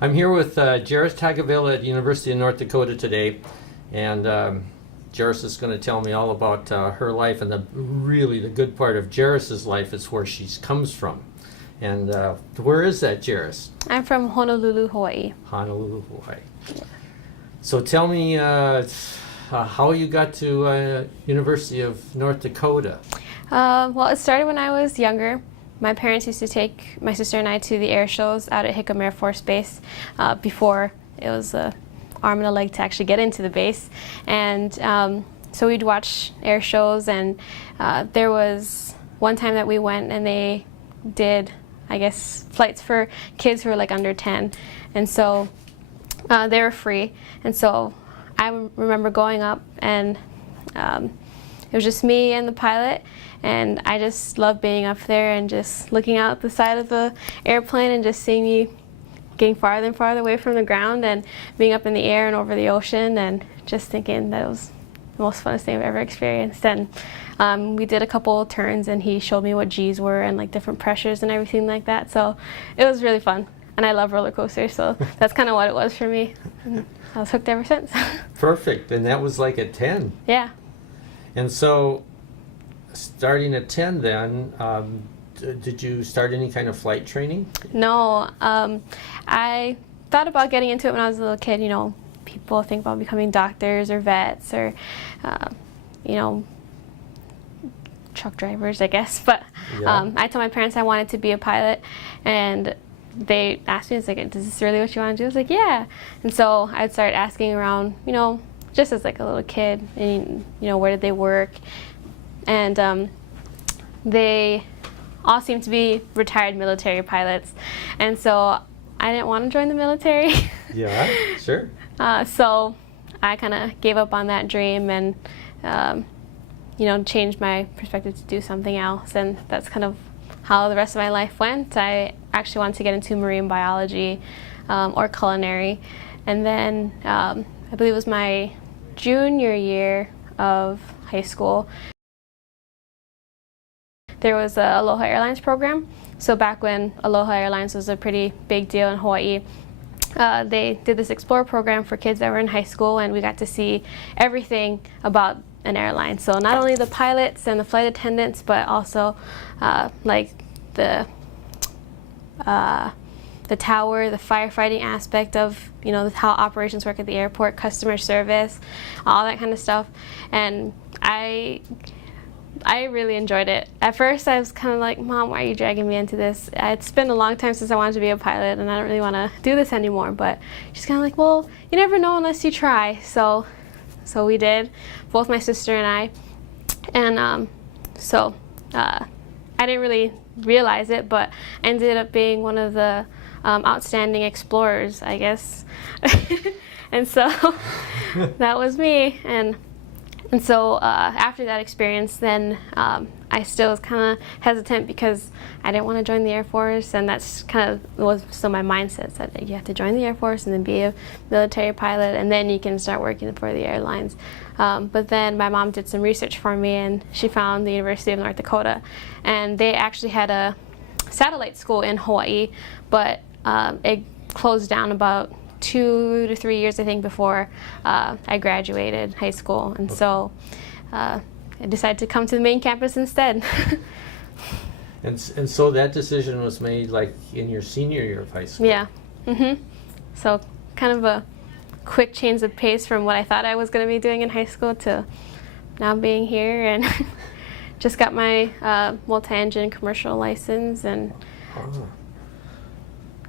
I'm here with Jerris Tagavilla at University of North Dakota today, and Jerris is going to tell me all about her life, and the good part of Jerris's life is where she comes from. And where is that, Jerris? I'm from Honolulu, Hawaii. Honolulu, Hawaii. Yeah. So tell me how you got to University of North Dakota. Well, it started when I was younger. My parents used to take my sister and I to the air shows out at Hickam Air Force Base before it was an arm and a leg to actually get into the base. And so we'd watch air shows, and there was one time that we went and they did, I guess, flights for kids who were like under 10. And so they were free. And so I remember going up, and it was just me and the pilot, and I just loved being up there and just looking out the side of the airplane and just seeing me getting farther and farther away from the ground and being up in the air and over the ocean, and just thinking that it was the most funnest thing I've ever experienced. And we did a couple turns, and he showed me what G's were and like different pressures and everything like that. So it was really fun, and I love roller coasters, so that's kind of what it was for me. And I was hooked ever since. Perfect, and that was like at 10. Yeah. And so, starting at 10 then, did you start any kind of flight training? No, I thought about getting into it when I was a little kid. You know, people think about becoming doctors or vets or, you know, truck drivers, I guess. But Yeah. I told my parents I wanted to be a pilot, and they asked me, it's like, is this really what you want to do? I was like, yeah. And so I'd start asking around, you know, just as like a little kid, and you know, where did they work? And they all seemed to be retired military pilots, and so I didn't want to join the military. Yeah, sure. So I kind of gave up on that dream, and you know, changed my perspective to do something else, and that's kind of how the rest of my life went. I actually wanted to get into marine biology or culinary, and then I believe it was my junior year of high school, there was a Aloha Airlines program. So back when Aloha Airlines was a pretty big deal in Hawaii, they did this Explorer program for kids that were in high school, and we got to see everything about an airline. So not only the pilots and the flight attendants, but also like the tower, the firefighting aspect of, you know, how operations work at the airport, customer service, all that kind of stuff. And I really enjoyed it. At first I was kind of like, Mom, why are you dragging me into this? It's been a long time since I wanted to be a pilot, and I don't really want to do this anymore. But she's kind of like, well, you never know unless you try. So we did, both my sister and I. And I didn't really realize it, but I ended up being one of the outstanding explorers, I guess. And so that was me. And so after that experience, then I still was kind of hesitant because I didn't want to join the Air Force, and that's kind of was still my mindset, that you have to join the Air Force and then be a military pilot, and then you can start working for the airlines. But then my mom did some research for me, and she found the University of North Dakota, and they actually had a satellite school in Hawaii, but it closed down about 2 to 3 years, I think, before I graduated high school. And so I decided to come to the main campus instead. And so that decision was made like in your senior year of high school. Yeah. So kind of a quick change of pace from what I thought I was going to be doing in high school to now being here, and just got my multi-engine commercial license, and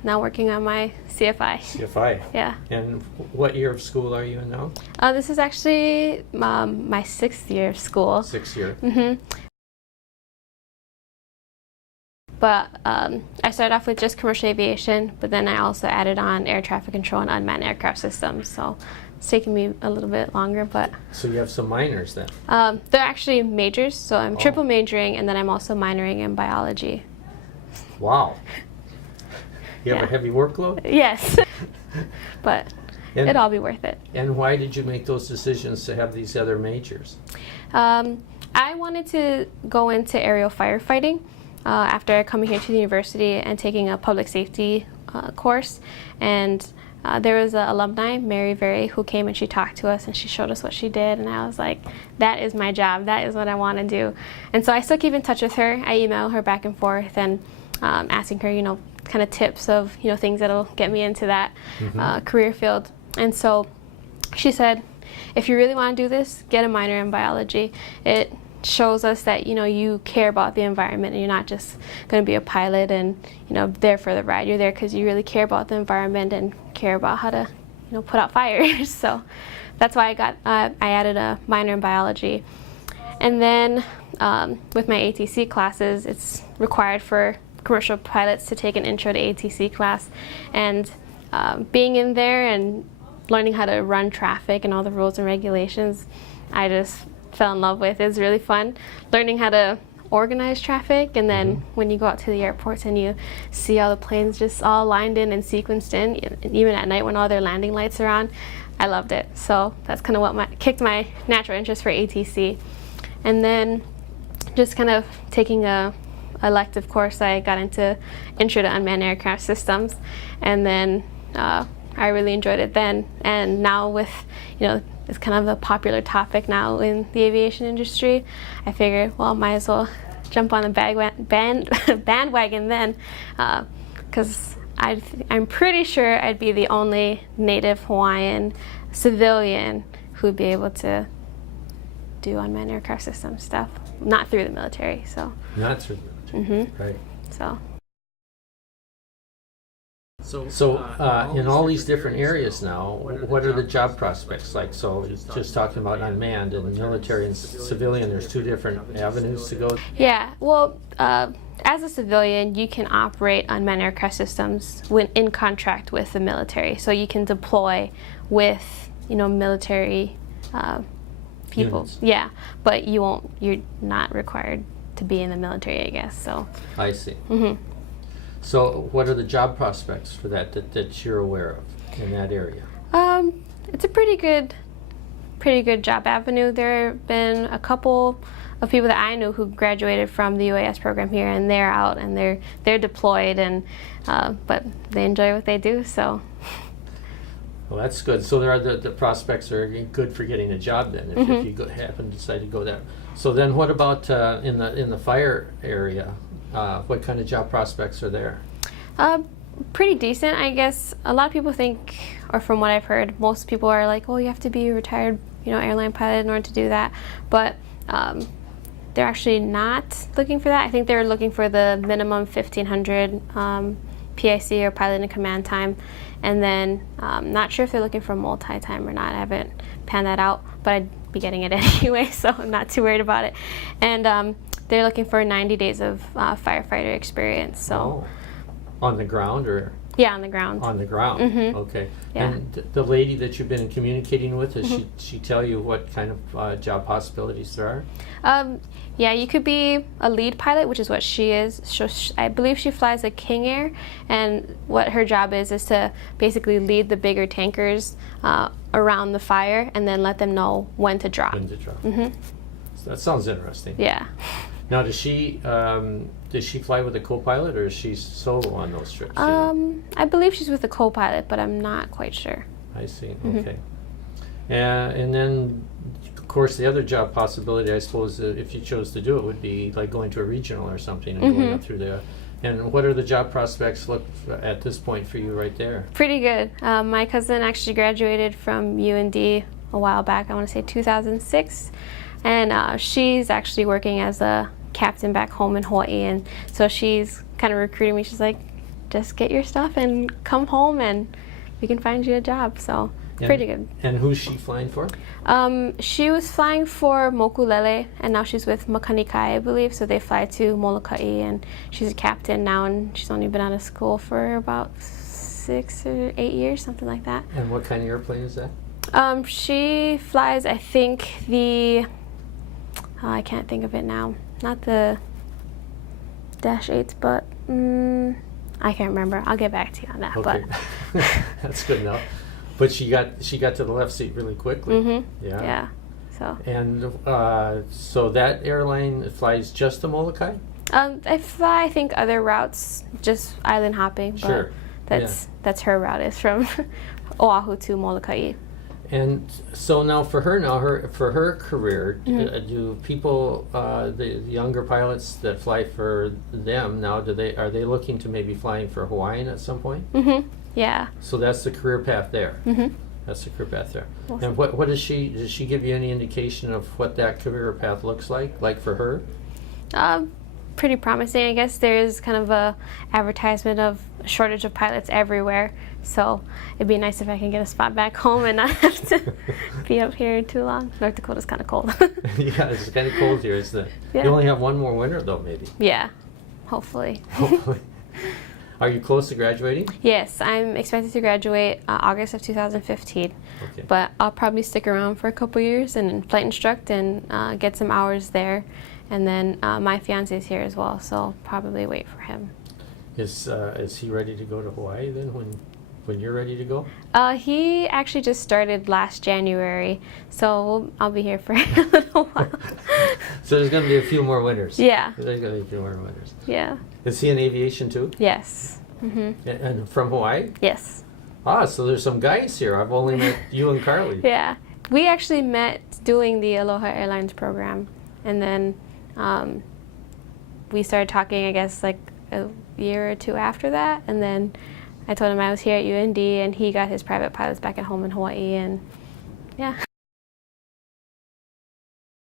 now working on my CFI. CFI. Yeah. And what year of school are you in now? This is actually my 6th year of school. 6th year. But I started off with just commercial aviation, but then I also added on air traffic control and unmanned aircraft systems. So it's taken me a little bit longer, but... So you have some minors then? They're actually majors, so I'm triple majoring, and then I'm also minoring in biology. Wow. You have a heavy workload? Yes. But it'll all be worth it. And why did you make those decisions to have these other majors? I wanted to go into aerial firefighting, after coming here to the university and taking a public safety course. And there was an alumni, Mary Very, who came and she talked to us and she showed us what she did, and I was like, that is my job, that is what I want to do. And so I still keep in touch with her. I email her back and forth and asking her, kind of tips of, things that'll get me into that career field. And so she said, if you really want to do this, get a minor in biology. It shows us that you care about the environment and you're not just going to be a pilot and there for the ride. You're there because you really care about the environment and care about how to put out fires. So that's why I added a minor in biology. And then with my ATC classes, it's required for commercial pilots to take an intro to ATC class, and being in there and learning how to run traffic and all the rules and regulations, I just fell in love with. It was really fun learning how to organize traffic, and then when you go out to the airports and you see all the planes just all lined in and sequenced in, even at night when all their landing lights are on, I loved it. So that's kind of what kicked my natural interest for ATC. And then just kind of taking a elective course, I got into Intro to Unmanned Aircraft Systems, and then I really enjoyed it then. And now with it's kind of a popular topic now in the aviation industry, I figured, well, might as well jump on the bandwagon then, because I'm pretty sure I'd be the only Native Hawaiian civilian who'd be able to do unmanned aircraft system stuff, not through the military. So not through the military, right? So in all these different areas now, what are the job prospects like? So just talking about unmanned and military and civilian, there's two different avenues to go. Yeah, well, as a civilian, you can operate unmanned aircraft systems when in contract with the military. So you can deploy with, military people. Units. Yeah, but you're not required to be in the military, I guess. So I see. So what are the job prospects for that you're aware of in that area? It's a pretty good job avenue. There have been a couple of people that I know who graduated from the UAS program here, and they're out and they're deployed, and but they enjoy what they do. So. Well, that's good. So there are the prospects are good for getting a job then, if you happen to decide to go there. So then, what about in the fire area? What kind of job prospects are there? Pretty decent, I guess. A lot of people think, or from what I've heard, most people are like, "Oh, you have to be a retired, airline pilot in order to do that." But they're actually not looking for that. I think they're looking for the minimum 1,500 PIC or pilot in command time, and then not sure if they're looking for multi-time or not. I haven't panned that out, but I'd be getting it anyway, so I'm not too worried about it. And they're looking for 90 days of firefighter experience. So, on the ground or? Yeah, on the ground. On the ground. Okay. Yeah. And the lady that you've been communicating with, does she tell you what kind of job possibilities there are? Yeah, you could be a lead pilot, which is what she is. I believe she flies a King Air, and what her job is to basically lead the bigger tankers around the fire and then let them know when to drop. When to drop. So that sounds interesting. Yeah. Now, does she fly with a co-pilot, or is she solo on those trips? I believe she's with a co-pilot, but I'm not quite sure. I see. Okay. And then, of course, the other job possibility, I suppose, if you chose to do it, would be like going to a regional or something and going up through there. And what are the job prospects look at this point for you right there? Pretty good. My cousin actually graduated from UND a while back. I want to say 2006. And she's actually working as a captain back home in Hawaii, and so she's kind of recruiting me. She's like, just get your stuff and come home and we can find you a job. So pretty good. And who's she flying for? She was flying for Mokulele, and now she's with Makanikai, I believe. So they fly to Molokai, and she's a captain now, and she's only been out of school for about 6 or 8 years, something like that. And what kind of airplane is that? She flies, I think, I can't think of it now. Not the Dash 8s, but I can't remember. I'll get back to you on that. Okay. But that's good enough. But she got to the left seat really quickly. Yeah. So. And so that airline flies just to Molokai? I think other routes, just island hopping, but Sure. that's her route, is from Oahu to Molokai. And so now for her career, do people, the younger pilots that fly for them now, are they looking to maybe flying for Hawaiian at some point? Yeah. So that's the career path there. That's the career path there. Awesome. And what does she give you any indication of what that career path looks like for her? Pretty promising, I guess. There is kind of a advertisement of a shortage of pilots everywhere, so it'd be nice if I can get a spot back home and not have to be up here too long. North Dakota's kind of cold. Yeah, it's kind of cold here, isn't it? Yeah. You only have one more winter though, maybe. Yeah, hopefully. Hopefully. Are you close to graduating? Yes, I'm expected to graduate August of 2015, Okay. but I'll probably stick around for a couple years and flight instruct and get some hours there. And then my fiance is here as well, so I'll probably wait for him. Is he ready to go to Hawaii then when you're ready to go? He actually just started last January, so I'll be here for a little while. So there's going to be a few more winters. Yeah. There's going to be a few more winters. Yeah. Is he in aviation too? Yes. And from Hawaii? Yes. Ah, so there's some guys here. I've only met you and Carly. Yeah. We actually met doing the Aloha Airlines program, and then we started talking, I guess, like a year or two after that, and then I told him I was here at UND, and he got his private pilots back at home in Hawaii, and yeah.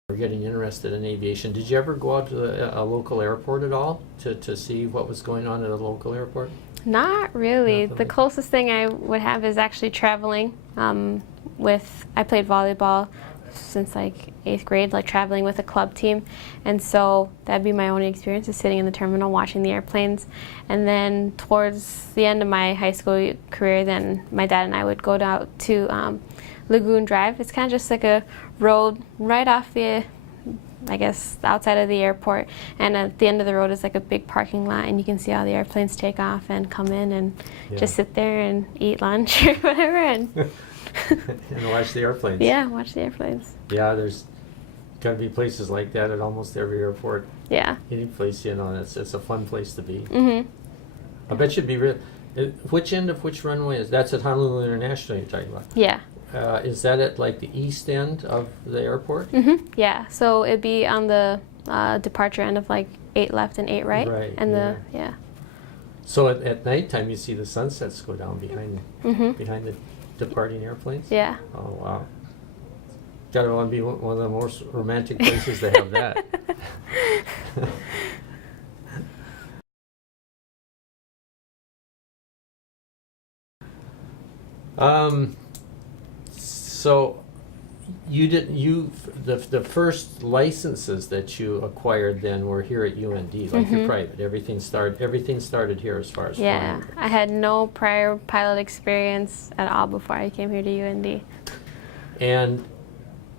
We're getting interested in aviation. Did you ever go out to a local airport at all to see what was going on at a local airport? Not really. Not The really. closest thing I would have is actually traveling. I played volleyball since like 8th grade, like traveling with a club team, and so that'd be my only experience, is sitting in the terminal watching the airplanes. And then towards the end of my high school career, then my dad and I would go out to Lagoon Drive. It's kind of just like a road right off the, I guess, outside of the airport, and at the end of the road is like a big parking lot, and you can see all the airplanes take off and come in, and just sit there and eat lunch or whatever, and And watch the airplanes. yeah, watch the airplanes. Yeah, there's got to be places like that at almost every airport. Yeah. Any place, it's a fun place to be. Mhm. I bet you'd be real. Which end of which runway is that's at Honolulu International you're talking about? Yeah. Is that at like the east end of the airport? Yeah. So it'd be on the departure end of like 8 left and 8 right. Right, And yeah. So at nighttime you see the sunsets go down behind the departing airplanes? Yeah. Oh wow. Gotta want to be one of the most romantic places to have that. So the first licenses that you acquired then were here at UND, like your private. Everything started here as far as Yeah. flying. I had no prior pilot experience at all before I came here to UND. And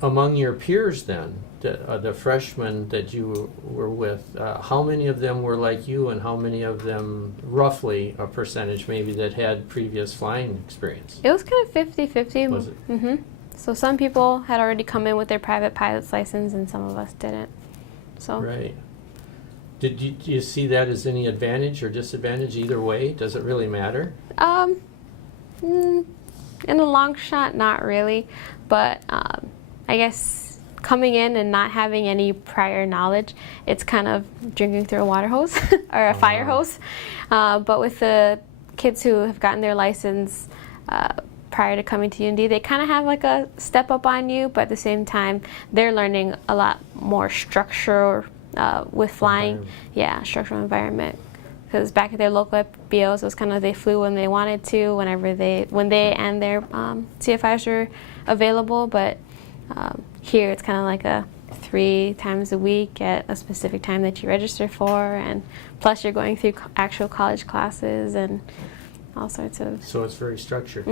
among your peers then, the freshmen that you were with, how many of them were like you, and how many of them, roughly a percentage maybe, that had previous flying experience? It was kind of 50-50. Was it? So some people had already come in with their private pilot's license, and some of us didn't. So Right. Do you see that as any advantage or disadvantage either way? Does it really matter? in the long shot, not really. But I guess coming in and not having any prior knowledge, it's kind of drinking through a water hose or a fire hose. But with the kids who have gotten their license prior to coming to UND, they kind of have like a step up on you, but at the same time, they're learning a lot more structure with flying. Environment. Yeah, structural environment. Because back at their local BOs, it was kind of they flew when they wanted to, when they and their CFIs were available. But here, it's kind of like a 3 times a week at a specific time that you register for, and plus you're going through actual college classes and all sorts of. So it's very structured.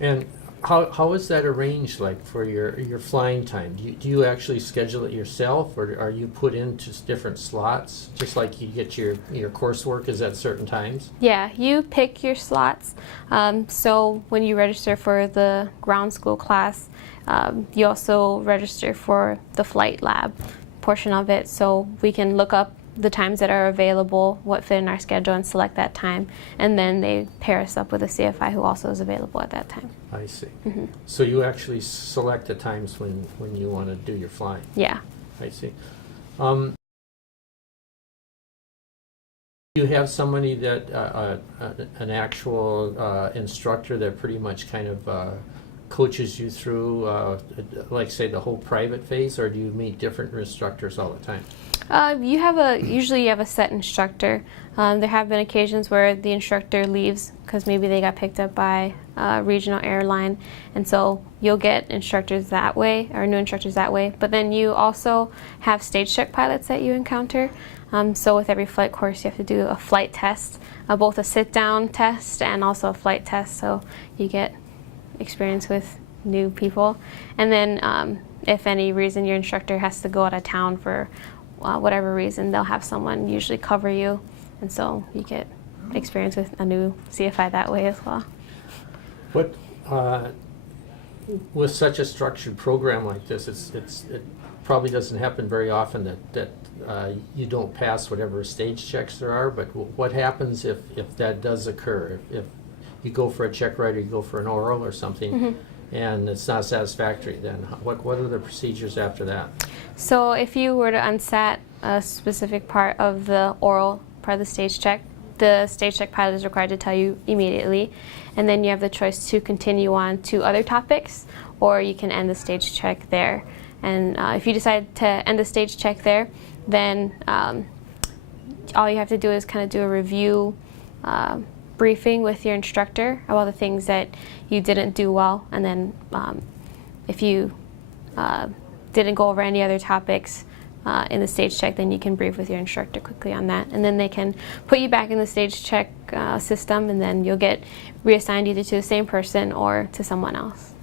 And how is that arranged, like for your flying time? Do you actually schedule it yourself, or are you put into different slots, just like you get your coursework is at certain times? Yeah, you pick your slots. So when you register for the ground school class, you also register for the flight lab portion of it, so we can look up the times that are available, what fit in our schedule, and select that time. And then they pair us up with a CFI who also is available at that time. I see. Hmm. So you actually select the times when you want to do your flying. Yeah. I see. You have somebody that, an actual instructor that pretty much kind of coaches you through, like say the whole private phase, or do you meet different instructors all the time? Usually you have a set instructor. There have been occasions where the instructor leaves because maybe they got picked up by a regional airline, and so you'll get instructors that way, or new instructors that way. But then you also have stage check pilots that you encounter. So with every flight course you have to do a flight test, both a sit-down test and also a flight test, so you get experience with new people. And then if any reason your instructor has to go out of town for whatever reason, they'll have someone usually cover you, and so you get experience with a new CFI that way as well. What, with such a structured program like this, it probably doesn't happen very often that you don't pass whatever stage checks there are, but what happens if that does occur? If you go for a check ride or you go for an oral or something, mm-hmm. and it's not satisfactory, then what are the procedures after that? So if you were to unsat a specific part of the oral part of the stage check pilot is required to tell you immediately, and then you have the choice to continue on to other topics, or you can end the stage check there. And if you decide to end the stage check there, then all you have to do is kind of do a review briefing with your instructor about the things that you didn't do well, and then if you didn't go over any other topics in the stage check, then you can brief with your instructor quickly on that, and then they can put you back in the stage check system, and then you'll get reassigned either to the same person or to someone else.